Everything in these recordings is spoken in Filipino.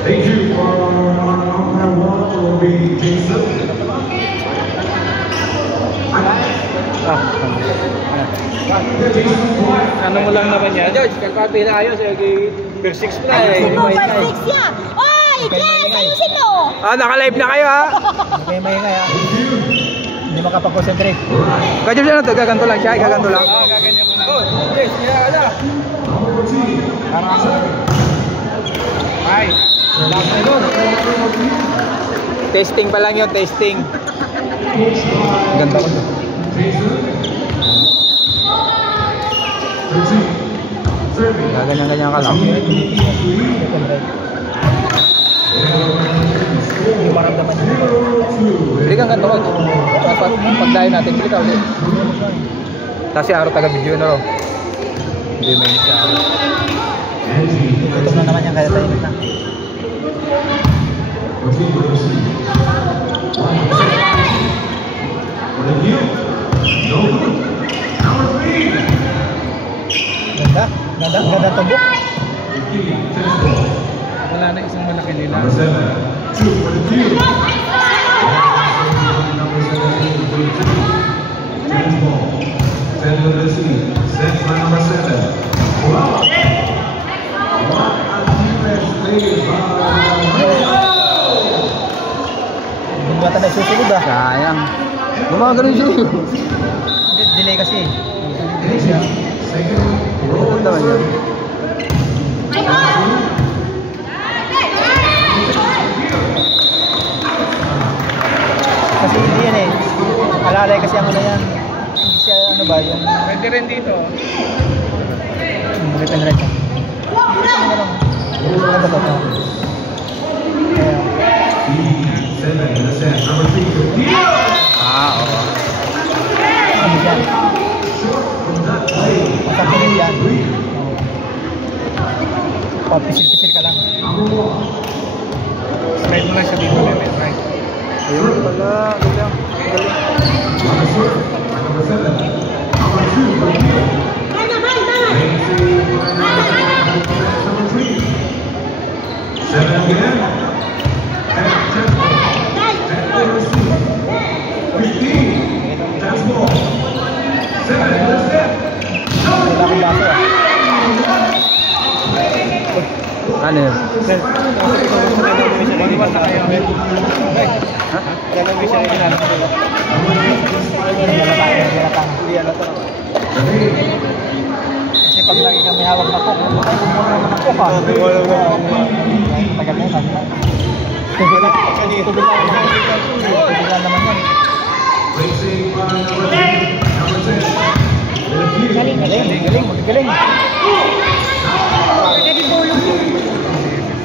Thank you for our one will be Jason. Ano mo lang naman yan? George, kalpapi na ayos. Per 6 na eh. Ayusin mo, per 6 yan. Oy, Jess, ayusin mo. Naka-live na kayo ha? Okay, maingay ha. Hindi makapag-concentrate. Kadyo siya na to, gaganto lang siya, gaganto lang. Gaganyan mo na. Oh, yes, yeah, ala. Ay, testing pa lang yun, testing. Ganda ko to. Gaganyan-ganyan ka lang. Yung maramdaman niya. Hindi kang ganito ko. Pagdayo natin, kita ulit. Tapos si Aro taga-video na ro. Hindi may siya. Gutom na naman yan, kaya tayo na. Ganda tumbok. Wala na isang malaki nila. Hindi ba tayo susunod ah? Sayang. Gumagano'n siya. Delay kasi. Delay siya. Ano naman yun? Kasi hindi yan eh. Alalay kasi ang ano yan. Hindi siya ano ba yung... Pwede rin dito. Repen red. Ano ba ito? Oo. Ano yan? Masakit yan. Pisil-pisil ka lang. Slide mo lang siya dito. Right. Ayun pala. Galing. Ano yun? Kasi pag lagi kami hawak na po, tagal na yun. Tubig lang naman yan. Galing.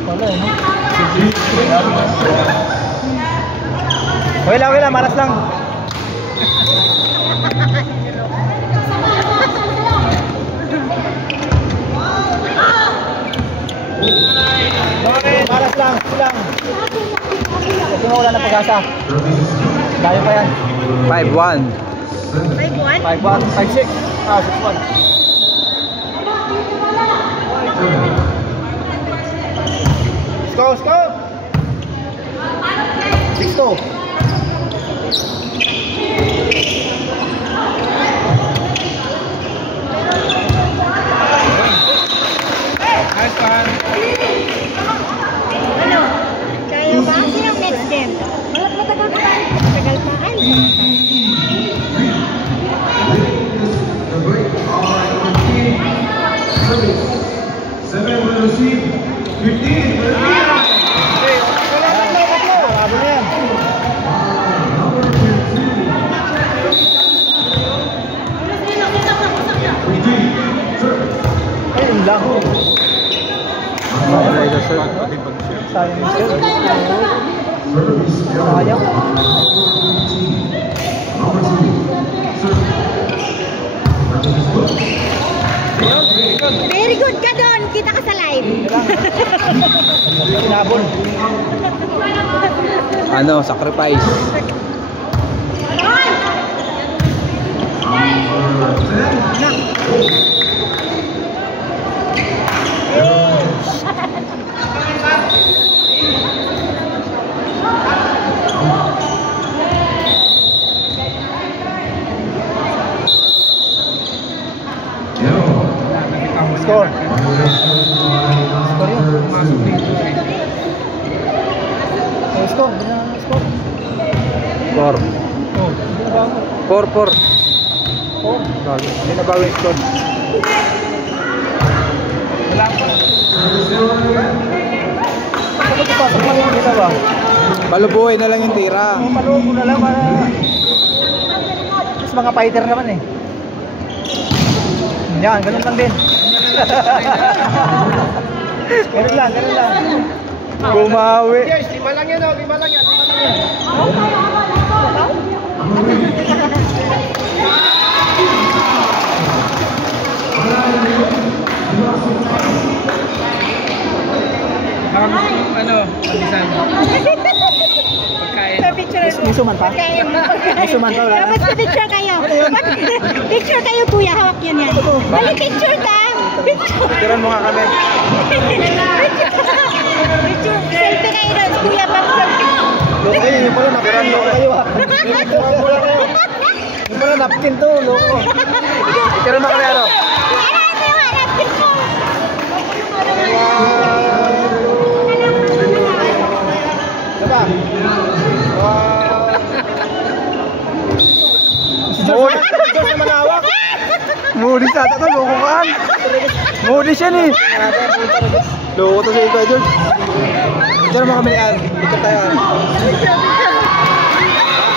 Wala eh, no? Okay lang, maras lang. Maras lang, silang. Kasi wala na pag-asa. Dayo pa yan. 5-1. 5-1? 5-1, 5-6. 6-1. Let's go! 6-2. Nice one. Ano? Kaya ba? Sinong next game? Matagal pa. Matagal pa. Sayang yung sir. Sayang. Very good ka doon. Kita ka sa live. Kinabol. Ano, sacrifice. Score. Score yun. Oh, score. Hindi na score. 4. Oh, hindi na bago. 4-4. Oh. Bago. Hindi na bago yung score. Wala pa. Kapag ipasok lang yung dito ba? Malubuhay na lang yung tira. Maluwag mo na lang para... Mas mga fighter naman eh. Yan, ganun lang din. Ganun lang, ganun lang. Bumawi. Guys, 5 lang yan, 5 lang yan, 5 lang yan. Ano, pagkisan. Pagkain. May suman pa? May suman pa, wala na? Dapat picture kayo. Picture kayo, kuya. Hawak yun yan. Dali, picture ka. Picture. Tiran mo nga kami. Picture. Selfie kayo doon. Kuya, selfie. Loko kayo, yung pala napkin loko kayo ha. Yung pala napkin to, loko. Tiran mo kami ano? Diba? Moody. Diyos na manawak. Moody sa ata to. Loko ka. Moody siya ni. Loko to sa ito, George. Tiran mo kami yan. Picture tayo.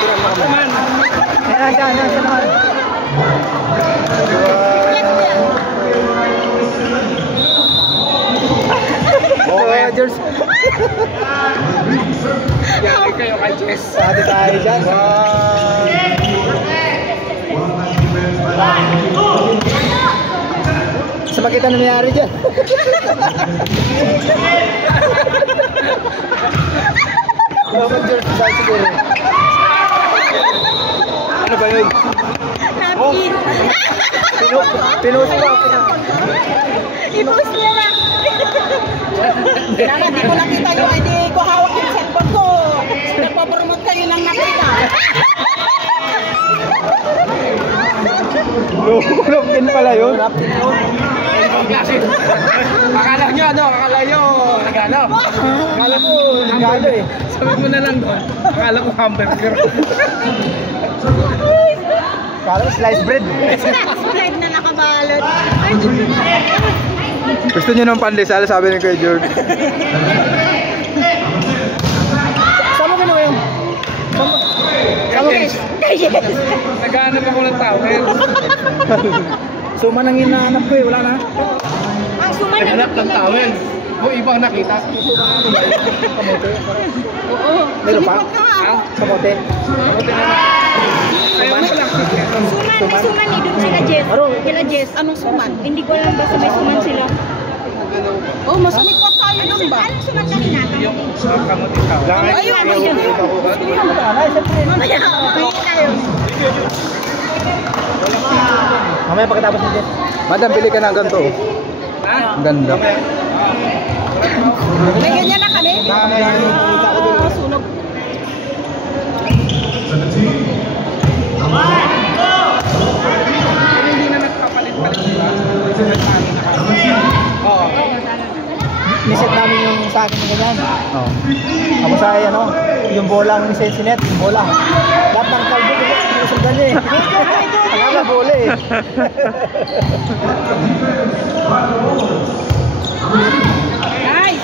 Tiran mo kami. Ayan, siya naman. Okay, George. Yari kayo kay Jess. Sati tayo dyan. Sa makita nangyari dyan. Dapat George, saan siguro? Ano ba yun? Napkin. Pinuso ba? I-post niya na. Kailangan di ko nakita yung ID ko, hawak yung cellphone ko. Nagpapromote kayo ng nakita. Loko din pala yun. Akala nyo ano? Akala nyo regalo. Akala ko Regalo eh. Sabi mo na lang doon. Akala ko hamburger. Kala ko sliced bread. Subscribe na nakabalot. Gusto niyo ng pandesal, sabi ni Kuya George. Saan mo ginawa yung? Naghahanap ako ng tao. Suma nang hinahanap ko eh, wala na. Ang suman Naghanap ng towel. O iba ang nakita. Kamote. Oo. Meron pa? Kamote. Ayaw mo lang. Suman eh, doon sila Jess. Sila Jess. Anong suman? Hindi ko alam basta may suman sila. Oh, masamik pa tayo nun ba? Anong suman kanina? Yung kamuting tao. Ayun, ayun. Mamaya, mamaya tayo. Mamaya pagkatapos ng Jess. Madam, pili ka ng ganito. Ang ganda. May ganyan na kami? Sunog. Hindi na nagpapalit-palit sila. Oo. Niset namin yung sa akin ng ganyan. Oh. Tapos ay ano, yung bola ng sensinet, yung bola. Lahat ng kalbo, sinusundan niya eh. Akala bola eh. Guys!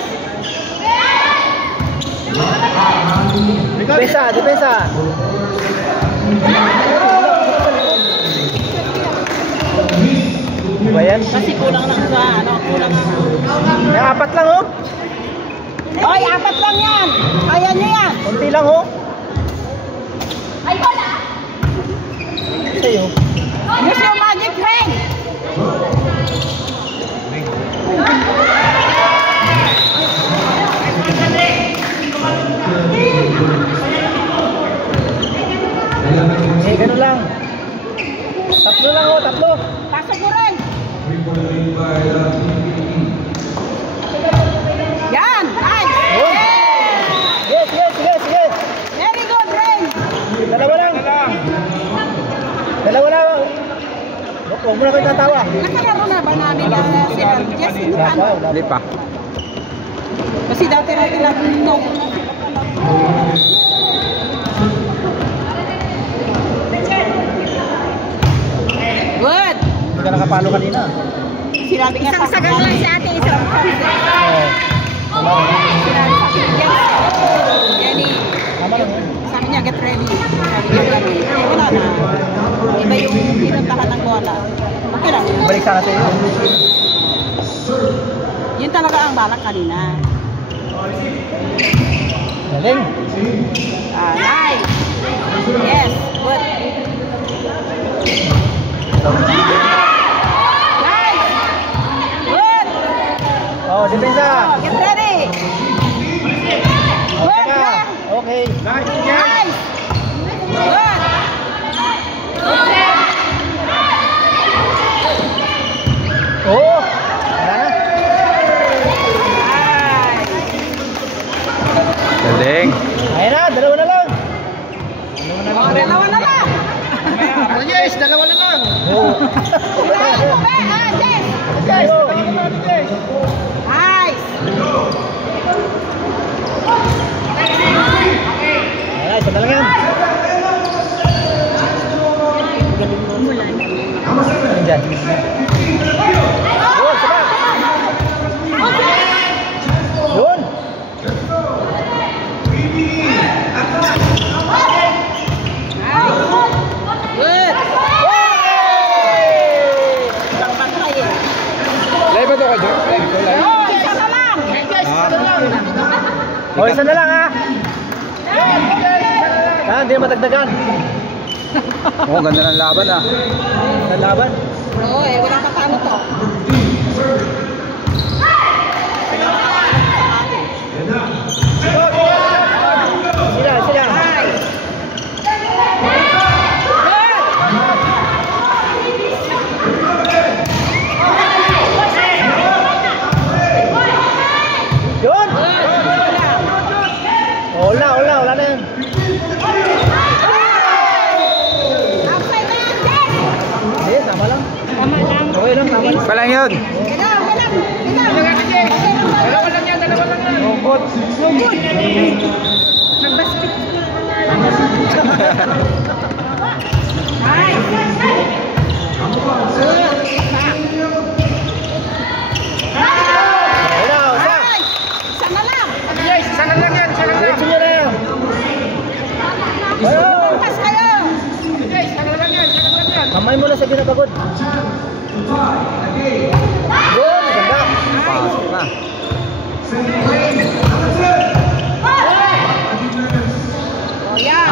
Depensa, depensa. Ba yan? Kasi kulang lang sa ano, kulang lang. May 4 lang oh. Hoy, 4 lang yan! Kaya nyo yan! Kunti lang oh. Ay, wala! Sa'yo. Use your magic ring! Eh, ganun lang. 3 Tatlo lang ho, tatlo. Pasok mo rin. Yan! Nice! Oh. Yes, yes, yes, yes. Very good, Ren! Dalawa lang. Dalawa lang. Huwag mo na kayo tatawa. Nakalaro na ba namin na sila? Yes, hindi pa. ano? Hindi pa. Kasi dati natin lang no. Good! Hindi ka nakapalo kanina. Sinabi nga Isang sagal lang si ate, isang Oo. Sinabi sa akin, Jenny, Tama lang yun. sabi niya, get ready. Sabi niya, gano'n. Eh, wala na. Iba yung pinuntahan ng bola. Okay lang. Balik sana sa iyo. Yun talaga ang balak kanina. Galing. Nice! Yes, good. Nice! Good! Oh, depensa. Oh, get ready! Okay Good! na. Okay. Nice! Good! Oh. Wala na. Nice! Galing. Ayan na, dalawa na lang. Oh, dalawa na lang! Yes, dalawa na lang. Oh. Kailangan mo ba? Jess! Yes, dalawa na lang, yes. Nice! Ayan na, isa na lang yan. Ayan dyan. Oh, isa pa. Yun. Good! Isang patay eh. Live ba ito ka, Joe? Live ito, live. Oh, isa na lang! Oh, isa na lang ha. Ah, hindi matagdagan. Oh, ganda ng laban ah. Ang laban. Oo eh, walang patalo to. Sila, sila. Nice! Yun. Good! Lang. Wala na yan. Outside na yan, Jess! Hindi, tama lang. Tama lang. Okay lang, tama lang. Pa lang yun. Ikaw, walang. Ikaw. Dalawa lang yan, dalawa lang yan. Oh, good. So good. Mag-basket. Nice. Ayun na, isa. Nice. Isa na lang. Yes, isa na lang yan, isa na lang. Diretso nyo na yan. Ayun. Bukas kayo. Yes, isa na lang yan, isa na lang yan. Kamay mo na sa pinapagod. Yun, ganda. Pasok na. Oh, yan.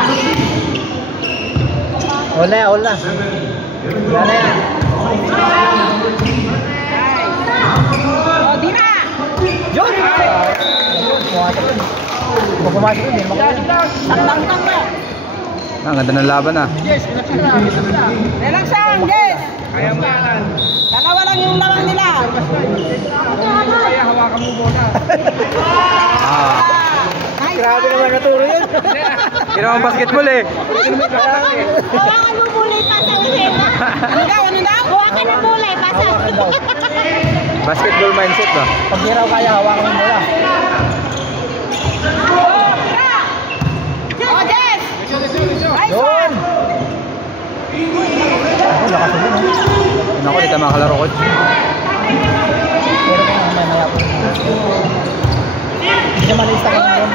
All na yan, all na. Wala na yan. Nice. Oh, di na. Yun! Pumasok yun. Kung pumasok yun, hindi naman ko yun. Tangtang na. Ang ganda ng laban ah. Yes, relax. Relax lang, Jess. Kaya mo yan. Dalawa lang yung lamang nila. Kaya hawakan mo muna. Ah. Nice. Grabe naman naturo yun. Ginawang basketball eh. Hawakan mo bulay pa sa uhena. Ano daw, ano daw? Hawakan mo bulay pa sa Hawakan daw. Basketball mindset ba? Pag di raw kaya, hawakan mo muna. Oh, Jess. Nice Yun! one. Ako, lakas na yun. Naku, di tayo makakalaro coach. Pero kung mamaya po. Hindi naman na-ista ka ngayon.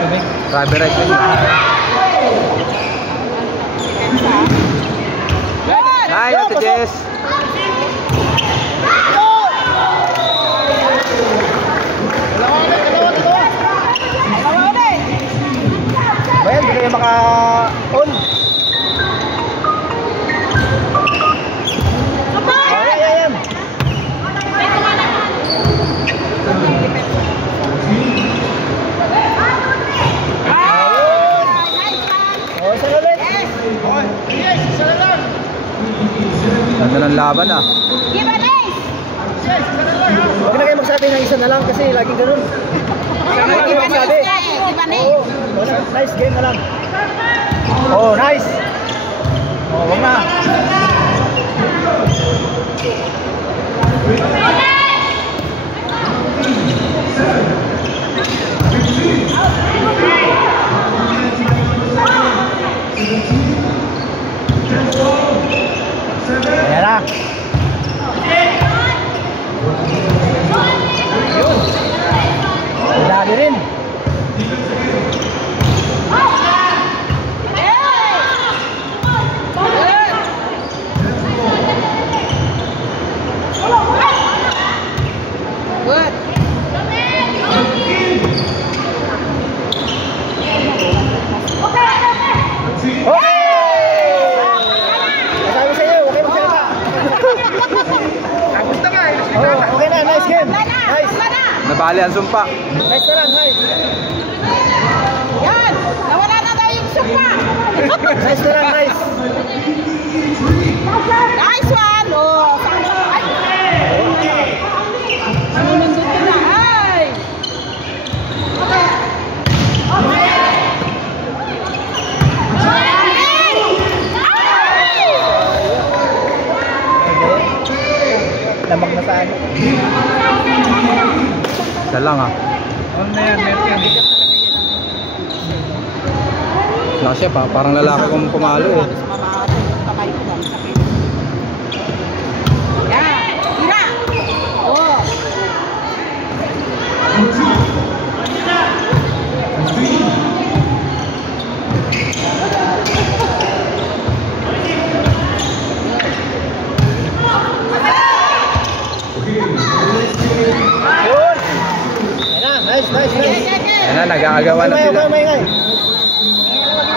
Tubig. Grabe right yun. Good. Ay, Ate Jess. Dalawa ulit. Bayan, hindi kayo maka-on. Ayan, ayan. Nice one. O, isa na ulit. Yes. Yes, isa na lang. laban ah. Give a race! Huwag na kayo magsabi ng isa na lang kasi laging ganun. Give a race ka eh. Give a race. Nice game na lang. Oh, nice. Oh, wag na. Ayan na. Dali rin. Good. Sabi sa'yo, okay magsalita. Oh, okay na, nice game. Nice. Nabali ang sumpa. Nice na lang, nice. Yan! Nawala na daw yung sumpa! Nice na lang, nice. Nice one! Oh, sakto. Ay! Nanunundot ko na. Ay! Lamang na sa ano. Isa lang ah. Wala siya pa, parang lalaki kung pumalo eh. Halos mamahari yung kamay ko lang. Sakit. Yan! Tira! Oh! Yun. Ayan na, nice, nice, nice. Ayan na, nag-aagawan na sila. Okay, maingay.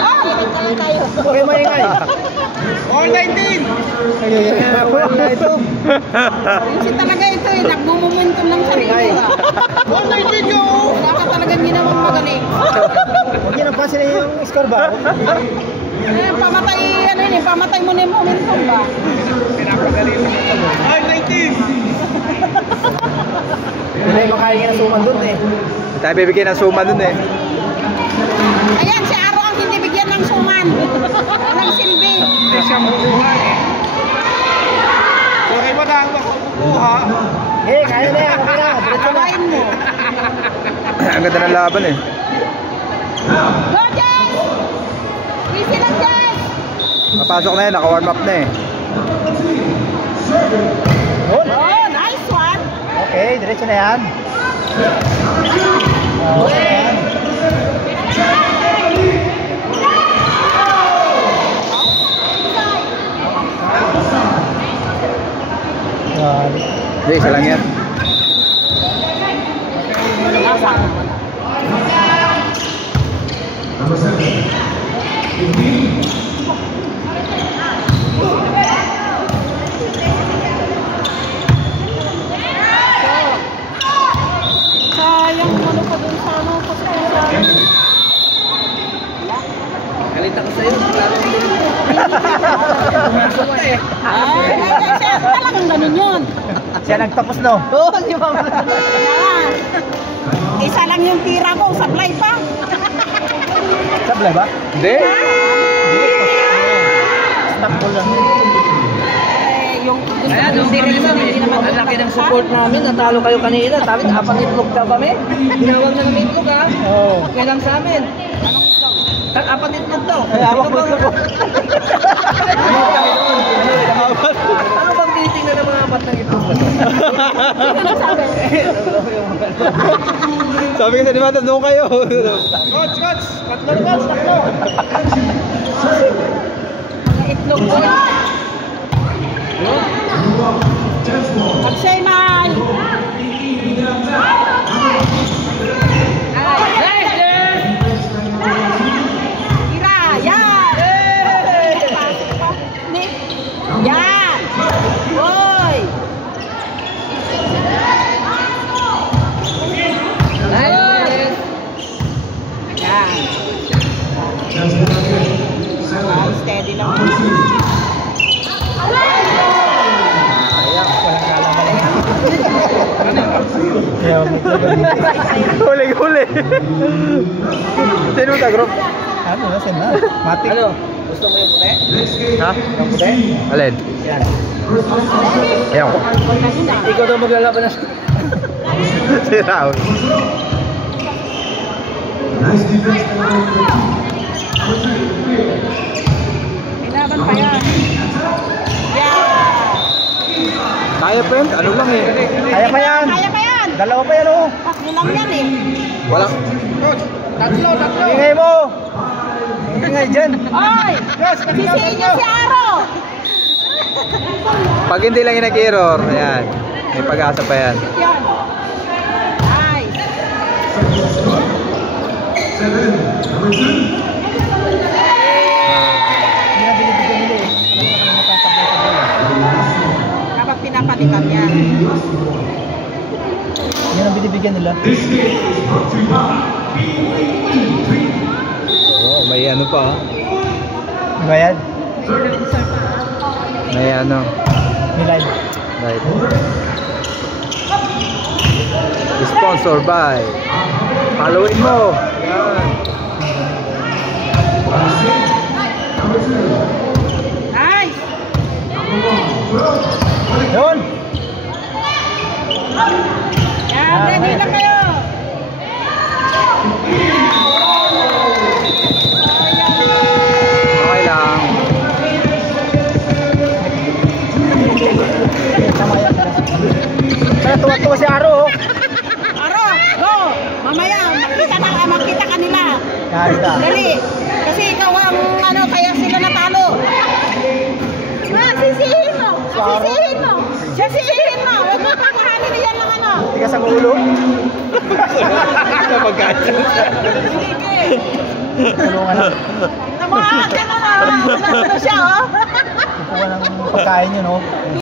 Oh! Nagtalang tayo. Okay, maingay. All 19! Wala ito. Kasi talaga ito eh. Nagmumomentum ng sarili. All 19 yo! Wala ka talagang ginawang magaling. Huwag niyo napasin yung score ba? Eh, pamatay, ano yun eh. Pamatay mo na yung momentum ba? All 19! Hindi makaingin na suman doon eh. Tayo bibigyan ng suma dun eh. Ayan, si Aro ang hindi bigyan ng suman. Walang silbi. Hindi siya makukuha eh. Okay ba na ang makukuha? Eh, kaya na yan. Okay na. Diretso na. Kawain mo. Ang ganda ng laban eh. Go, Jess! Easy lang, Jess! Papasok na yun, naka-warm up na eh. Yun. Oh, nice one! Okay, diretso na yan. Okay. Yan. Hindi, isa lang yan. Sayang ano pa dun sa ano, Kalita ko sa'yo. Ay, siya, talagang ganun yun. Siya nagtapos no? Oo, di ba? Isa lang yung tira ko, sablay pa. Sablay ba? Hindi. Stop ball lang. Eh, yung gusto Ayan, ko yung direction, hindi naman ang laki ng support namin. Natalo kayo kanina. Sabi, apat itlog daw kami. Tinawag na ng itlog ha. Oo. Okay lang sa amin. Anong itlog? Apat itlog daw. Ay, awak mo ito. Ano bang tinitingnan ng mga apat ng itlog? sabi. Sabi kasi di ba, doon kayo. Coach! Tatlo! Mga itlog ko. Agsay, Mal! Tira! Yan! Yan! Hoy! Yan! Steady lang. Yeah, Huli. Sino ka, group? ano na sila? Matik. Ano? Gusto mo yung puti? Ha? Yung puti? Alin? Yan. Ayan ko. Ikaw daw maglalaban na. Si Raul. Nice defense. Kailangan pa yan. Yeah! Kaya pa yun? Ano lang eh. Kaya pa yan. Kaya pa yan! Dalawa pa yan oh. Tatlo lang yan eh. Wala. Tatlo. Ingay mo. Ingay dyan. Oy! Sisihin niyo si Aro! Pag hindi lang yung nag-error, ayan. May pag-asa pa yan. Yan. Nice. Hindi na binibigyan nila eh. Natatagla sa bola. Kapag pinapalitan yan. Yan ang binibigyan nila. Oo, may ano pa. Bayad. May ano. Nilay. Right. Sponsored by. Followin mo. Yan. Nice! Yun. Yan, ready na kayo! Okay lang. Tama yan. Kaya tuwa-tuwa si Aro oh. Aro, go! Mamaya, makita ka nila. Kahit ah. Dali! Kasi ikaw ang ano, kaya sila natalo. Sisihin mo! Sisihin mo! Sisihin mo! Huwag mo pagkahanin na yan lang ano. Tigas ang ulo. Sige! Tulungan na. Namuha ka na! Wala siya oh! Kukuha ng pagkain yun oh.